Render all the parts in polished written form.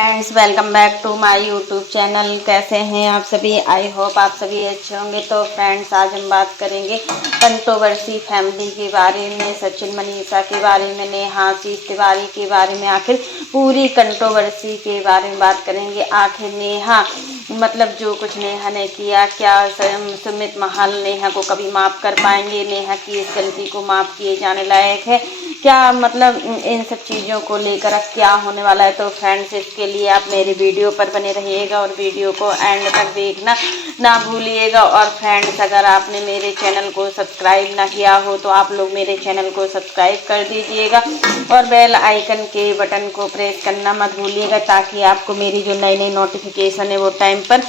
Friends, welcome back to my YouTube channel. कैसे हैं आप सभी? आई होप आप सभी अच्छे होंगे। तो फ्रेंड्स, आज हम बात करेंगे कंट्रोवर्सी फैमिली के बारे में, सचिन मनीषा के बारे में, नेहा आशीष तिवारी के बारे में। आखिर पूरी कंट्रोवर्सी के बारे में बात करेंगे। आखिर नेहा मतलब जो कुछ नेहा ने किया, क्या सुमित महाल नेहा को कभी माफ़ कर पाएंगे? नेहा की इस गलती को माफ़ किए जाने लायक है क्या? मतलब इन सब चीज़ों को लेकर अब क्या होने वाला है। तो फ्रेंड्स, इसके लिए आप मेरे वीडियो पर बने रहिएगा और वीडियो को एंड तक देखना ना भूलिएगा। और फ्रेंड्स, अगर आपने मेरे चैनल को सब्सक्राइब ना किया हो तो आप लोग मेरे चैनल को सब्सक्राइब कर दीजिएगा और बेल आइकन के बटन को प्रेस करना मत भूलिएगा, ताकि आपको मेरी जो नई नई नोटिफिकेशन है वो टाइम पर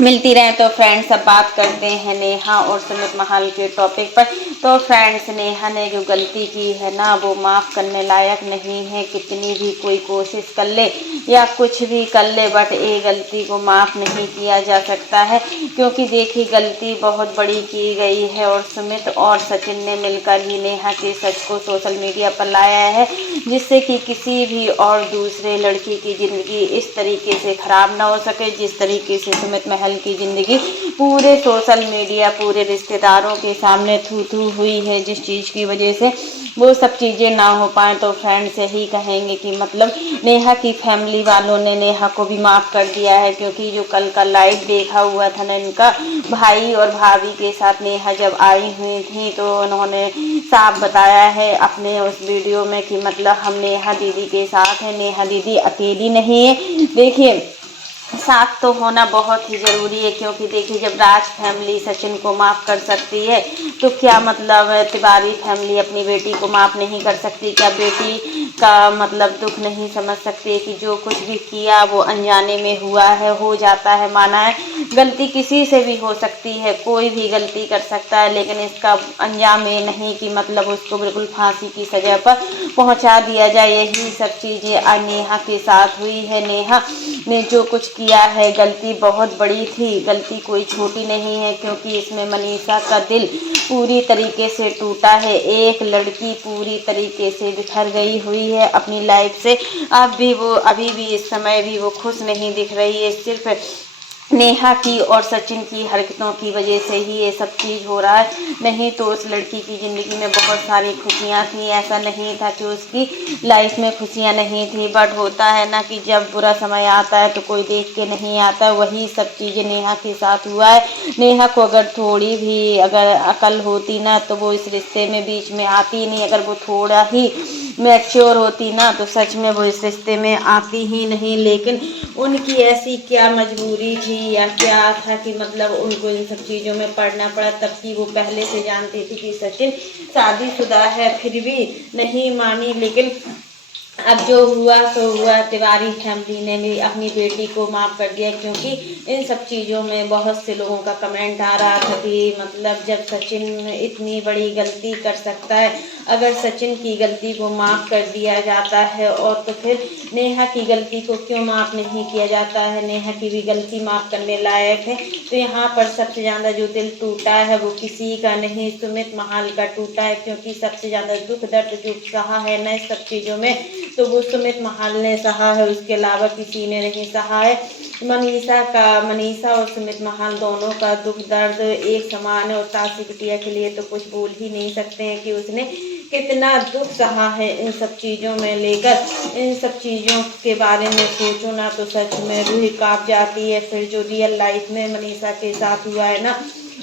मिलती रहे। तो फ्रेंड्स, अब बात करते हैं नेहा और सुमित महाल के टॉपिक पर। तो फ्रेंड्स, नेहा ने जो गलती की है ना, वो माफ़ करने लायक नहीं है। कितनी भी कोई कोशिश कर ले या कुछ भी कर ले, बट ये गलती को माफ़ नहीं किया जा सकता है, क्योंकि देखिए गलती बहुत बड़ी की गई है और सुमित और सचिन ने मिलकर ही नेहा के सच को सोशल मीडिया पर लाया है, जिससे कि किसी भी और दूसरे लड़की की ज़िंदगी इस तरीके से ख़राब ना हो सके जिस तरीके से सुमित महल की ज़िंदगी पूरे सोशल मीडिया, पूरे रिश्तेदारों के सामने थू थू हुई है, जिस चीज़ की वजह से वो सब चीज़ें ना हो पाए। तो फ्रेंड्स, यही कहेंगे कि मतलब नेहा की फैमिली वालों ने नेहा को भी माफ़ कर दिया है, क्योंकि जो कल का लाइव देखा हुआ था ना इनका भाई और भाभी के साथ, नेहा जब आई हुई थी तो उन्होंने साफ बताया है अपने उस वीडियो में कि मतलब हम नेहा दीदी के साथ हैं, नेहा दीदी अकेली नहीं है। देखिए, साथ तो होना बहुत ही ज़रूरी है, क्योंकि देखिए जब राज फैमिली सचिन को माफ़ कर सकती है तो क्या मतलब तिवारी फैमिली अपनी बेटी को माफ़ नहीं कर सकती? क्या बेटी का मतलब दुख नहीं समझ सकती कि जो कुछ भी किया वो अनजाने में हुआ है, हो जाता है, माना है गलती किसी से भी हो सकती है, कोई भी गलती कर सकता है, लेकिन इसका अंजाम ये नहीं कि मतलब उसको बिल्कुल फांसी की सज़ा पर पहुंचा दिया जाए। यही सब चीज़ें नेहा के साथ हुई है। नेहा ने जो कुछ किया है गलती बहुत बड़ी थी, गलती कोई छोटी नहीं है, क्योंकि इसमें मनीषा का दिल पूरी तरीके से टूटा है। एक लड़की पूरी तरीके से बिखर गई हुई है अपनी लाइफ से। अभी भी इस समय भी वो खुश नहीं दिख रही है। सिर्फ नेहा की और सचिन की हरकतों की वजह से ही ये सब चीज़ हो रहा है, नहीं तो उस लड़की की ज़िंदगी में बहुत सारी खुशियाँ थी। ऐसा नहीं था कि उसकी लाइफ में खुशियाँ नहीं थी, बट होता है ना कि जब बुरा समय आता है तो कोई देख के नहीं आता। वही सब चीज़ें नेहा के साथ हुआ है। नेहा को अगर थोड़ी भी अगर अकल होती ना तो वो इस रिश्ते में बीच में आती नहीं। अगर वो थोड़ा ही मैच्योर होती ना तो सच में वो इस रिश्ते में आती ही नहीं। लेकिन उनकी ऐसी क्या मजबूरी थी या क्या था कि मतलब उनको इन सब चीज़ों में पड़ना पड़ा, तबकि वो पहले से जानती थी कि सचिन शादीशुदा है, फिर भी नहीं मानी। लेकिन अब जो हुआ सो हुआ। तिवारी फैमिली ने भी अपनी बेटी को माफ़ कर दिया, क्योंकि इन सब चीज़ों में बहुत से लोगों का कमेंट आ रहा था कि मतलब जब सचिन इतनी बड़ी गलती कर सकता है, अगर सचिन की गलती को माफ़ कर दिया जाता है और तो फिर नेहा की गलती को क्यों माफ़ नहीं किया जाता है? नेहा की भी गलती माफ़ करने लायक है। तो यहाँ पर सबसे ज़्यादा जो दिल टूटा है वो किसी का नहीं, सुमित महाल का टूटा है, क्योंकि सबसे ज़्यादा दुख दर्द जो सहा है ना इस सब चीज़ों में तो वो सुमित महाल ने सहा है, उसके अलावा किसी ने नहीं सहा है। मनीषा और सुमित महाल दोनों का दुख दर्द एक समान है, और ताशी बिटिया के लिए तो कुछ बोल ही नहीं सकते हैं कि उसने कितना दुख सहा है इन सब चीज़ों में लेकर। इन सब चीज़ों के बारे में सोचो ना तो सच में रूह कांप जाती है। फिर जो रियल लाइफ में मनीषा के साथ हुआ है ना,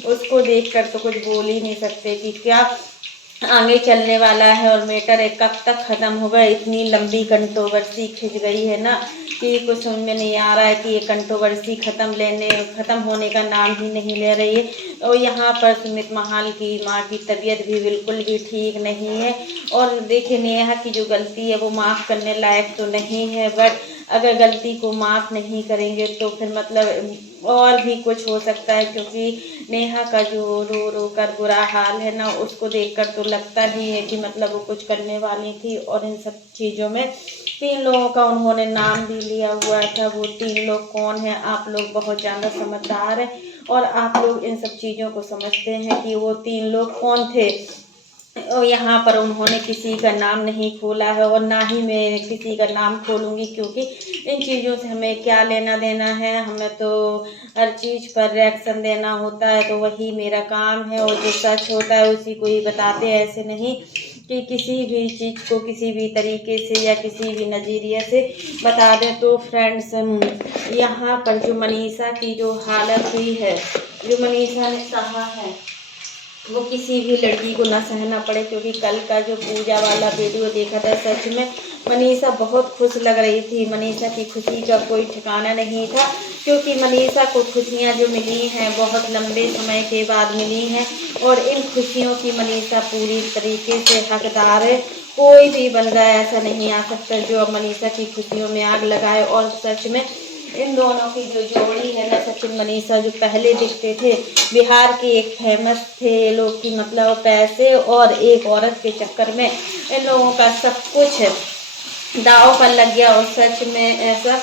उसको देखकर तो कुछ बोल ही नहीं सकते कि क्या आगे चलने वाला है और मैटर है कब तक ख़त्म होगा। इतनी लंबी कंट्रोवर्सी खिंच गई है ना कि कुछ समझ में नहीं आ रहा है कि ये कंट्रोवर्सी ख़त्म होने का नाम ही नहीं ले रही है। और यहाँ पर सुमित महाल की माँ की तबीयत भी बिल्कुल भी ठीक नहीं है। और देखिए, नेहा की जो गलती है वो माफ़ करने लायक तो नहीं है, बट अगर गलती को माफ़ नहीं करेंगे तो फिर मतलब और भी कुछ हो सकता है, क्योंकि नेहा का जो रो रो कर बुरा हाल है ना उसको देखकर तो लगता ही है कि मतलब वो कुछ करने वाली थी। और इन सब चीज़ों में 3 लोगों का उन्होंने नाम भी लिया हुआ था। वो 3 लोग कौन है? आप लोग बहुत ज़्यादा समझदार हैं और आप लोग इन सब चीज़ों को समझते हैं कि वो 3 लोग कौन थे। और यहाँ पर उन्होंने किसी का नाम नहीं खोला है और ना ही मैं किसी का नाम खोलूँगी, क्योंकि इन चीज़ों से हमें क्या लेना देना है। हमें तो हर चीज़ पर रिएक्शन देना होता है, तो वही मेरा काम है। और जो सच होता है उसी को ही बताते हैं, ऐसे नहीं कि किसी भी चीज़ को किसी भी तरीके से या किसी भी नज़रिए से बता दें। तो फ्रेंड्स, यहाँ पर जो मनीषा की जो हालत हुई है, जो मनीषा ने सहा है, वो किसी भी लड़की को ना सहना पड़े। क्योंकि कल का जो पूजा वाला वीडियो देखा था, सच में मनीषा बहुत खुश लग रही थी। मनीषा की खुशी का कोई ठिकाना नहीं था, क्योंकि मनीषा को खुशियाँ जो मिली हैं बहुत लंबे समय के बाद मिली हैं, और इन खुशियों की मनीषा पूरी तरीके से हकदार है। कोई भी बंदा ऐसा नहीं आ सकता जो अब मनीषा की खुशियों में आग लगाए। और सच में इन दोनों की जो जोड़ी है ना, सचिन मनीषा, जो पहले दिखते थे बिहार के एक फेमस थे लोग की, मतलब पैसे और एक औरत के चक्कर में इन लोगों का सब कुछ दांव पर लग गया। और सच में ऐसा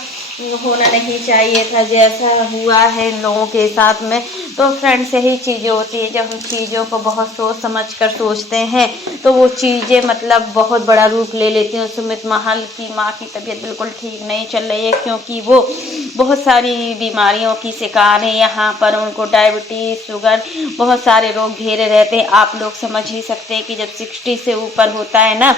होना नहीं चाहिए था जैसा हुआ है इन लोगों के साथ में। तो फ्रेंड्स, यही चीज़ें होती है, जब हम चीज़ों को बहुत सोच समझ कर सोचते हैं तो वो चीज़ें मतलब बहुत बड़ा रूप ले लेती हैं। सुमित महाल की माँ की तबीयत बिल्कुल ठीक नहीं चल रही है, क्योंकि वो बहुत सारी बीमारियों की शिकार है। यहाँ पर उनको डायबिटीज़, शुगर, बहुत सारे रोग घेरे रहते हैं। आप लोग समझ ही सकते हैं कि जब 60 से ऊपर होता है ना,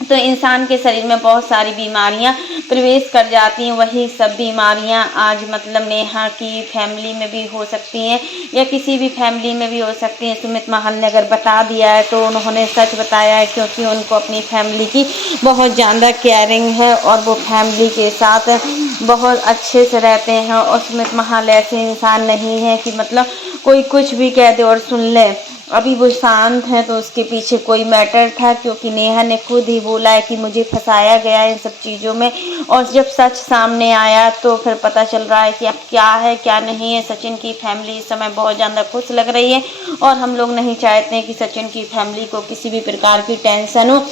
तो इंसान के शरीर में बहुत सारी बीमारियां प्रवेश कर जाती हैं। वही सब बीमारियां आज मतलब नेहा की फैमिली में भी हो सकती हैं या किसी भी फैमिली में भी हो सकती हैं। सुमित महाल ने अगर बता दिया है तो उन्होंने सच बताया है, क्योंकि उनको अपनी फैमिली की बहुत ज़्यादा केयरिंग है और वो फैमिली के साथ बहुत अच्छे से रहते हैं। और सुमित महाल ऐसे इंसान नहीं है कि मतलब कोई कुछ भी कह दे और सुन ले। अभी वो शांत है तो उसके पीछे कोई मैटर था, क्योंकि नेहा ने खुद ही बोला है कि मुझे फंसाया गया है इन सब चीज़ों में। और जब सच सामने आया तो फिर पता चल रहा है कि अब क्या है क्या नहीं है। सचिन की फैमिली इस समय बहुत ज़्यादा खुश लग रही है, और हम लोग नहीं चाहते हैं कि सचिन की फैमिली को किसी भी प्रकार की टेंशन हो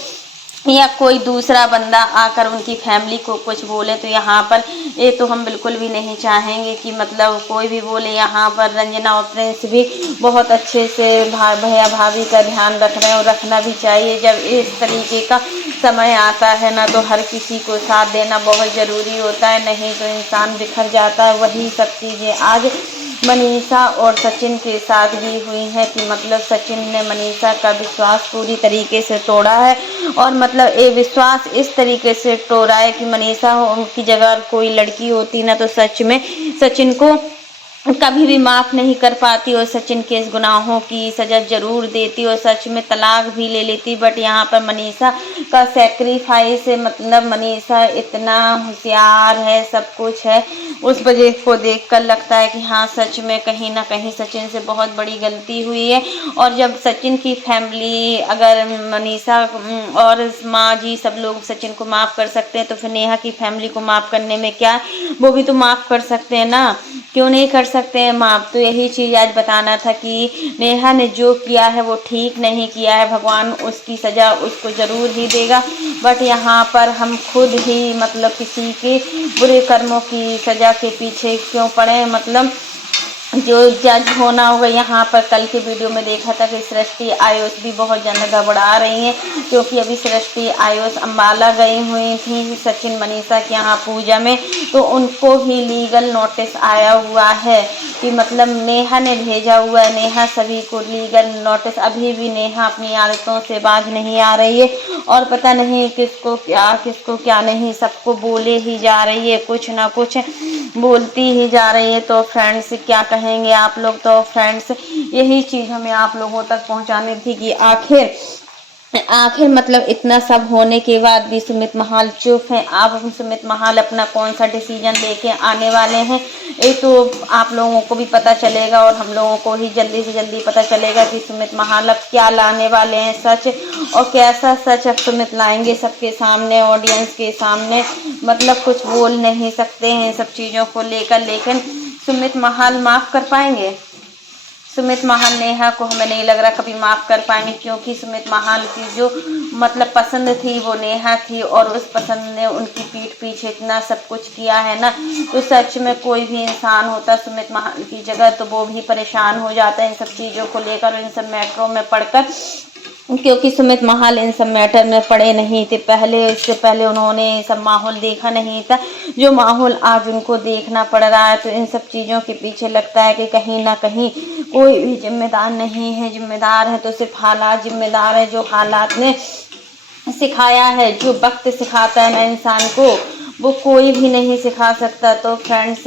या कोई दूसरा बंदा आकर उनकी फैमिली को कुछ बोले। तो यहाँ पर ये तो हम बिल्कुल भी नहीं चाहेंगे कि मतलब कोई भी बोले। यहाँ पर रंजना और प्रिंस भी बहुत अच्छे से भैया भाभी का ध्यान रख रहे हैं, और रखना भी चाहिए। जब इस तरीके का समय आता है ना, तो हर किसी को साथ देना बहुत ज़रूरी होता है, नहीं तो इंसान बिखर जाता है। वही सब चीज़ें आज मनीषा और सचिन के साथ भी हुई हैं कि मतलब सचिन ने मनीषा का विश्वास पूरी तरीके से तोड़ा है, और मतलब ये विश्वास इस तरीके से तोड़ा है कि मनीषा उनकी जगह कोई लड़की होती ना, तो सच में सचिन को कभी भी माफ़ नहीं कर पाती और सचिन के इस गुनाहों की सज़ा ज़रूर देती और सच में तलाक भी ले लेती। बट यहाँ पर मनीषा का सेक्रीफाइस है, मतलब मनीषा इतना होशियार है, सब कुछ है। उस वजह को देखकर लगता है कि हाँ, सच में कहीं ना कहीं सचिन से बहुत बड़ी गलती हुई है। और जब सचिन की फैमिली, अगर मनीषा और माँ जी सब लोग सचिन को माफ़ कर सकते हैं, तो फिर नेहा की फैमिली को माफ़ करने में क्या, वो भी तो माफ़ कर सकते हैं ना, क्यों नहीं कर सकते हैं माफ़। तो यही चीज़ आज बताना था कि नेहा ने जो किया है वो ठीक नहीं किया है, भगवान उसकी सज़ा उसको ज़रूर ही देगा। बट यहाँ पर हम खुद ही मतलब किसी के बुरे कर्मों की सज़ा के पीछे क्यों पड़े। मतलब जो जज होना होगा, यहाँ पर कल के वीडियो में देखा था कि सृष्टि आयुष भी बहुत ज़्यादा घबरा रही हैं, क्योंकि अभी सृष्टि आयुष अम्बाला गई हुई थी सचिन मनीषा के यहाँ पूजा में, तो उनको भी लीगल नोटिस आया हुआ है कि मतलब नेहा ने भेजा हुआ है। नेहा सभी को लीगल नोटिस, अभी भी नेहा अपनी आदतों से बाज नहीं आ रही है, और पता नहीं किसको क्या नहीं, सबको बोले ही जा रही है, कुछ ना कुछ बोलती ही जा रही है। तो फ्रेंड्स, क्या कहेंगे आप लोग। तो फ्रेंड्स, यही चीज़ हमें आप लोगों तक पहुंचानी थी कि आखिर मतलब इतना सब होने के बाद भी सुमित महाल चुप हैं। अब हम सुमित महाल अपना कौन सा डिसीजन लेके आने वाले हैं, ये तो आप लोगों को भी पता चलेगा, और हम लोगों को ही जल्दी से जल्दी पता चलेगा कि सुमित महाल अब क्या लाने वाले हैं सच, और कैसा सच अब सुमित लाएंगे सबके सामने, ऑडियंस के सामने। मतलब कुछ बोल नहीं सकते हैं सब चीज़ों को लेकर, लेकिन सुमित महाल माफ़ कर पाएंगे। सुमित महाल नेहा को हमें नहीं लग रहा कभी माफ़ कर पाएंगे, क्योंकि सुमित महाल की जो मतलब पसंद थी वो नेहा थी, और उस पसंद ने उनकी पीठ पीछे इतना सब कुछ किया है ना। तो सच में कोई भी इंसान होता सुमित महाल की जगह तो वो भी परेशान हो जाता है इन सब चीज़ों को लेकर, इन सब मैटरों में पढ़कर। क्योंकि सुमित महाल इन सब मैटर में पड़े नहीं थे पहले, इससे पहले उन्होंने सब माहौल देखा नहीं था जो माहौल आज उनको देखना पड़ रहा है। तो इन सब चीज़ों के पीछे लगता है कि कहीं ना कहीं कोई भी जिम्मेदार नहीं है, जिम्मेदार है तो सिर्फ हालात जिम्मेदार है, जो हालात ने सिखाया है, जो वक्त सिखाता है ना इंसान को, वो कोई भी नहीं सिखा सकता। तो फ्रेंड्स,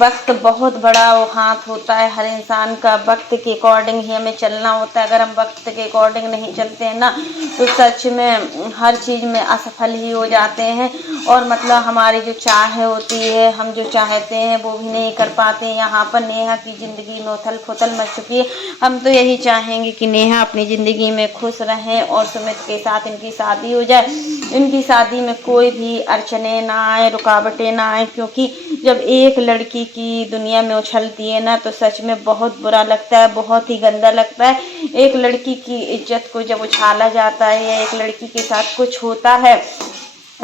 वक्त बहुत बड़ा वो हाथ होता है हर इंसान का, वक्त के अकॉर्डिंग ही हमें चलना होता है। अगर हम वक्त के अकॉर्डिंग नहीं चलते हैं ना तो सच में हर चीज़ में असफल ही हो जाते हैं, और मतलब हमारी जो चाह होती है, हम जो चाहते हैं वो भी नहीं कर पाते। यहाँ पर नेहा की ज़िंदगी में उथल पुथल मच चुकी है। हम तो यही चाहेंगे कि नेहा अपनी ज़िंदगी में खुश रहें और सुमित के साथ इनकी शादी हो जाए। इनकी शादी में कोई भी अड़चने ना आए, रुकावटें ना आए, क्योंकि जब एक लड़की की दुनिया में उछलती है ना तो सच में बहुत बुरा लगता है, बहुत ही गंदा लगता है। एक लड़की की इज्जत को जब उछाला जाता है या एक लड़की के साथ कुछ होता है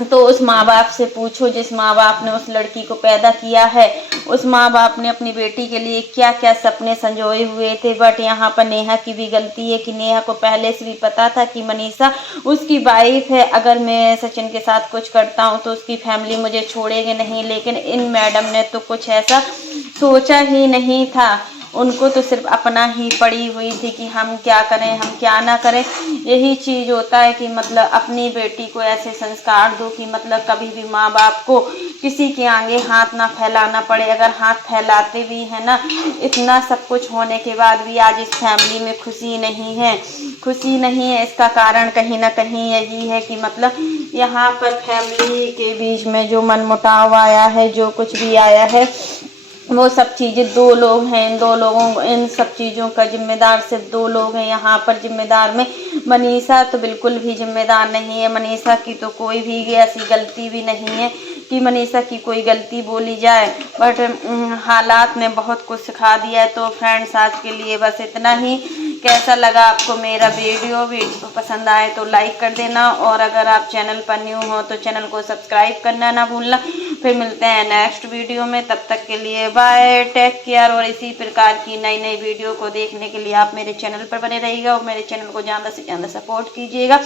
तो उस माँ बाप से पूछो जिस माँ बाप ने उस लड़की को पैदा किया है। उस माँ बाप ने अपनी बेटी के लिए क्या क्या सपने संजोए हुए थे। बट यहाँ पर नेहा की भी गलती है कि नेहा को पहले से भी पता था कि मनीषा उसकी वाइफ है, अगर मैं सचिन के साथ कुछ करता हूँ तो उसकी फैमिली मुझे छोड़ेगी नहीं। लेकिन इन मैडम ने तो कुछ ऐसा सोचा ही नहीं था, उनको तो सिर्फ अपना ही पड़ी हुई थी कि हम क्या करें हम क्या ना करें। यही चीज़ होता है कि मतलब अपनी बेटी को ऐसे संस्कार दो कि मतलब कभी भी माँ बाप को किसी के आगे हाथ ना फैलाना पड़े। अगर हाथ फैलाते भी हैं ना, इतना सब कुछ होने के बाद भी आज इस फैमिली में खुशी नहीं है, खुशी नहीं है। इसका कारण कहीं ना कहीं यही है कि मतलब यहाँ पर फैमिली के बीच में जो मनमुटाव आया है, जो कुछ भी आया है, वो सब चीज़ें दो लोग हैं। इन दो लोगों, इन सब चीज़ों का जिम्मेदार सिर्फ दो लोग हैं यहाँ पर। जिम्मेदार में मनीषा तो बिल्कुल भी जिम्मेदार नहीं है। मनीषा की तो कोई भी ऐसी गलती भी नहीं है कि मनीषा की कोई गलती बोली जाए। बट हालात ने बहुत कुछ सिखा दिया है। तो फ्रेंड्स, आज के लिए बस इतना ही। कैसा लगा आपको मेरा वीडियो पसंद आए तो लाइक कर देना, और अगर आप चैनल पर न्यू हो तो चैनल को सब्सक्राइब करना ना भूलना। फिर मिलते हैं नेक्स्ट वीडियो में, तब तक के लिए बाय, टेक केयर। और इसी प्रकार की नई नई वीडियो को देखने के लिए आप मेरे चैनल पर बने रहिएगा और मेरे चैनल को ज़्यादा से ज़्यादा सपोर्ट कीजिएगा।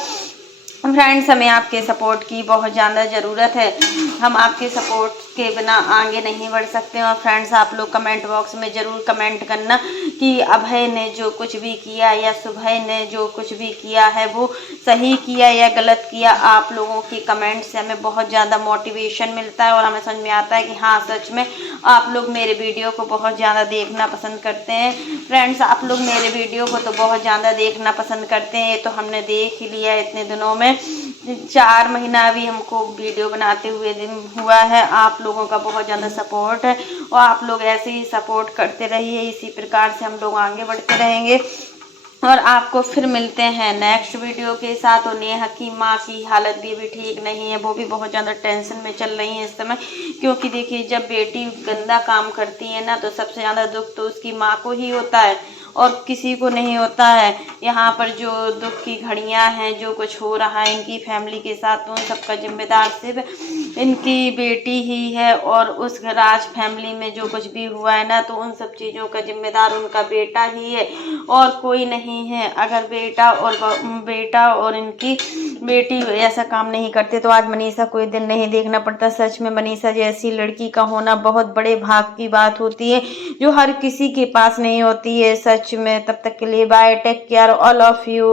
फ्रेंड्स, हमें आपके सपोर्ट की बहुत ज़्यादा ज़रूरत है, हम आपके सपोर्ट के बिना आगे नहीं बढ़ सकते। और फ्रेंड्स, आप लोग कमेंट बॉक्स में ज़रूर कमेंट करना कि अभय ने जो कुछ भी किया या सुभय ने जो कुछ भी किया है वो सही किया या गलत किया। आप लोगों की कमेंट से हमें बहुत ज़्यादा मोटिवेशन मिलता है और हमें समझ में आता है कि हाँ, सच में आप लोग मेरे वीडियो को बहुत ज़्यादा देखना पसंद करते हैं। फ्रेंड्स, आप लोग मेरे वीडियो को तो बहुत ज़्यादा देखना पसंद करते हैं, ये तो हमने देख ही लिया है इतने दिनों में। 4 महीना भी हमको वीडियो बनाते हुए दिन हुआ है। आप लोगों का बहुत ज़्यादा सपोर्ट है और आप लोग ऐसे ही सपोर्ट करते रहिए। इसी प्रकार से हम लोग आगे बढ़ते रहेंगे और आपको फिर मिलते हैं नेक्स्ट वीडियो के साथ। और नेहा की माँ की हालत भी ठीक नहीं है, वो भी बहुत ज़्यादा टेंशन में चल रही है इस समय। क्योंकि देखिए, जब बेटी गंदा काम करती है ना तो सबसे ज़्यादा दुख तो उसकी माँ को ही होता है और किसी को नहीं होता है। यहाँ पर जो दुख की घड़ियाँ हैं, जो कुछ हो रहा है इनकी फैमिली के साथ, तो उन सबका जिम्मेदार सिर्फ इनकी बेटी ही है। और उस राज फैमिली में जो कुछ भी हुआ है ना, तो उन सब चीज़ों का जिम्मेदार उनका बेटा ही है और कोई नहीं है। अगर बेटा और इनकी बेटी ऐसा काम नहीं करते तो आज मनीषा कोई दिन नहीं देखना पड़ता। सच में मनीषा जैसी लड़की का होना बहुत बड़े भाग की बात होती है, जो हर किसी के पास नहीं होती है सच में। तब तक के लिए bye, take care all of you.